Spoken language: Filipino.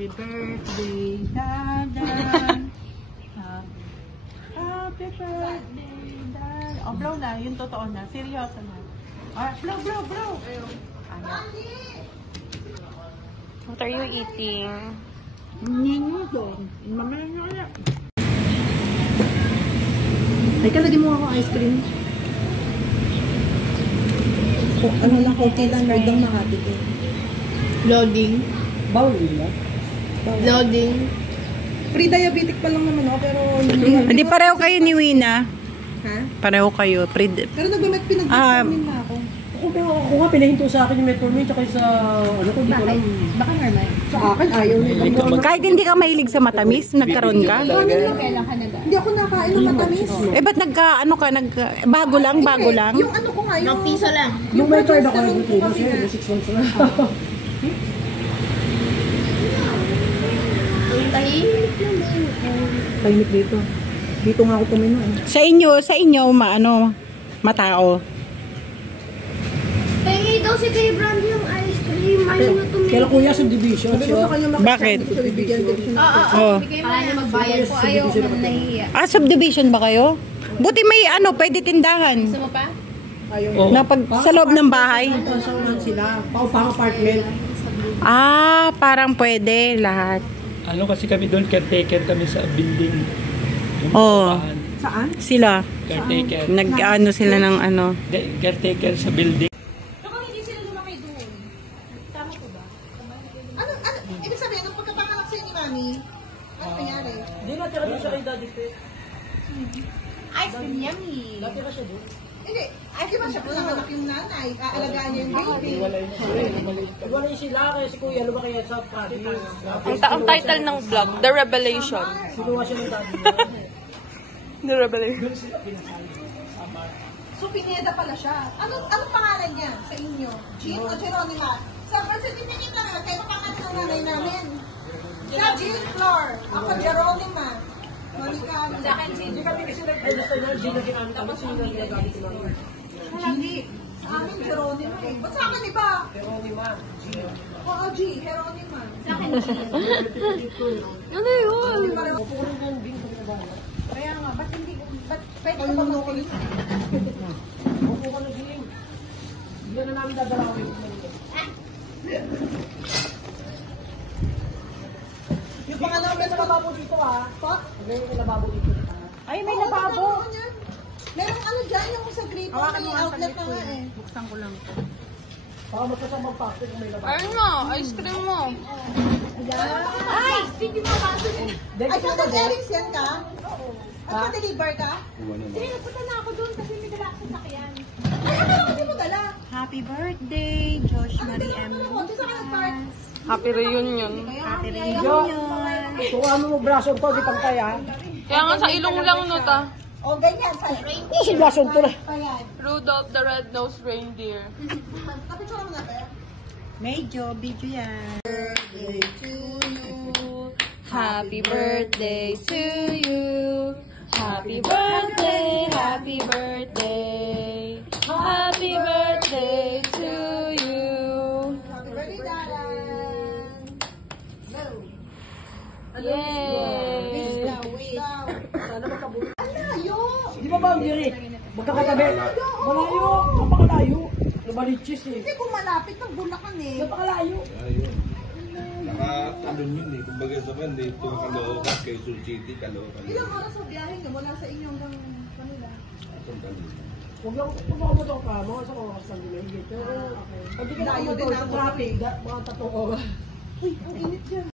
Happy birthday, Dadan. Happy birthday, Dadan. Oh, blow na. Yung totoo na. Seryoso na. Ah, blow, blow, blow. What are you eating? Ninyo doon. Mamaya nyo kaya. Ay, kalagyan mo ako ice cream. Ano lang, okay lang. Huwag lang makatikin. Loading. Bawal nila. Loading. Pre-diabetic pa lang naman ako, pero hindi. Hindi pareho kayo ni Wina. Ha? Pareho kayo. Pero nagbamet pinag-vitamin na ako. Ako nga, pinahinto sa akin yung metformin tsaka sa ano ko, di ko alam. Baka normal. Sa akin, ayaw nila. Kahit hindi ka mahilig sa matamis, nagkaroon ka? Hindi ako nakain ng matamis. Eh, ba't bago lang? Yung ano ko nga, yung Piso lang. Yung may card ako, yung 3 months yun, 6 months na. tahimik dito. Dito nga ako tumino eh. Sa inyo, matao. Pengi daw si kay Brand yung ice cream. Ayaw na tumingin. Kaya kuya, subdivision siya. Bakit? Oh. Kaya niya magbayad po. Ayaw man nahihiya. Ah, subdivision ba kayo? Buti may pwede tindahan. Gusto mo pa? Oh. Sa loob ng bahay. Pasawanan sila. Pang-apartment. Ah, parang pwede lahat. Ano kasi kami doon, caretaker kami sa building. Yung Oh. papahan. Saan? Sila. Caretaker. Sila ng ano. Caretaker sa building. Ano? Ibig sabihin, nung pagkapanganak sa'yo ni Mami, ano nangyari? Hindi na, tira doon siya kay Daddy Pet. Ice cream yummy. Natira siya doon. Hindi. Ay, di ba siya panganak yung nanay? Aalagaan niya yung baby. Iwalay sila, kaya si Kuya lumaki yan sa province. Ang title ng vlog, The Revelation. Sinuha siya ng daddy niya. The Revelation. So, Pineda pala siya. Anong pangalan niya sa inyo? Jean o Geronima? Sa birth certificate na kayo pangalan ng nanay namin. Siya, Jean Flor. Ako, Geronima. Monica. Sa akin, Hindi kami kasi nag-register niya, Gina ginamit kami, sino na ginagamit namin. Hindi. Sa amin, Geronima eh. Ba't sa akin iba? Geronima, Gina. Oo, G. Geronima. Sa akin, ano yun? Puro ng bin kami na bahala. Kaya nga, ba't hindi, ba't pwede ka ba mag-ulit? Opo ka na, Gina. Hindi na namin dadalawin. Yung pangalawa may lababo dito Pa? May lababo dito. Ay, may Oo, lababo. ganda naman yan. Merong ano dyan, yung sa gripo, may outlet na nga eh. Buksan ko lang ito. Baka magkasamang pakit kung may lababo. Ayun mo, ice cream mo. Ay! Hindi mo pasok eh. Ay, kung nag-erings yan ka? Oo. At pa-deliver ka? Sige, nagpunta na ako doon kasi may dala akong sakyan. Ay, ano lang hindi mo dala? Happy birthday, Josh Marie M. Ano, dito ka nag-park? Happy reunion. Happy reunion. Kung ano mo braso to, di pantay ha. Kaya nga sa ilong lang no ta. O, ganyan. Si braso to na. Ayan. Rudolph the Red-Nosed Reindeer. Kapitsura mo na ba? Medyo, video yan. Happy birthday to you. Happy birthday, happy birthday. Happy birthday to you. Happy birthday, Daran. Yay! Sana magkabulo. Ang layo! Di ba boundary? Magkakatabi. Malayo. Napakalayo. Lumalichis eh. Hindi kung malapit ng Bulacan eh. Napakalayo. Ayun. Nakatalon yun eh. Kumbaga sa man, dito Caloocan, Quezon City, Caloocan. Ilang oras sa biyahe niyo mula sa inyo hanggang kanila? Huwag lang, kung makamoto ka, mga sa oras lang din. Pero, pag di ka Layo nakamoto din sa ako. traffic, mga 3 oras. Uy, ang init dyan.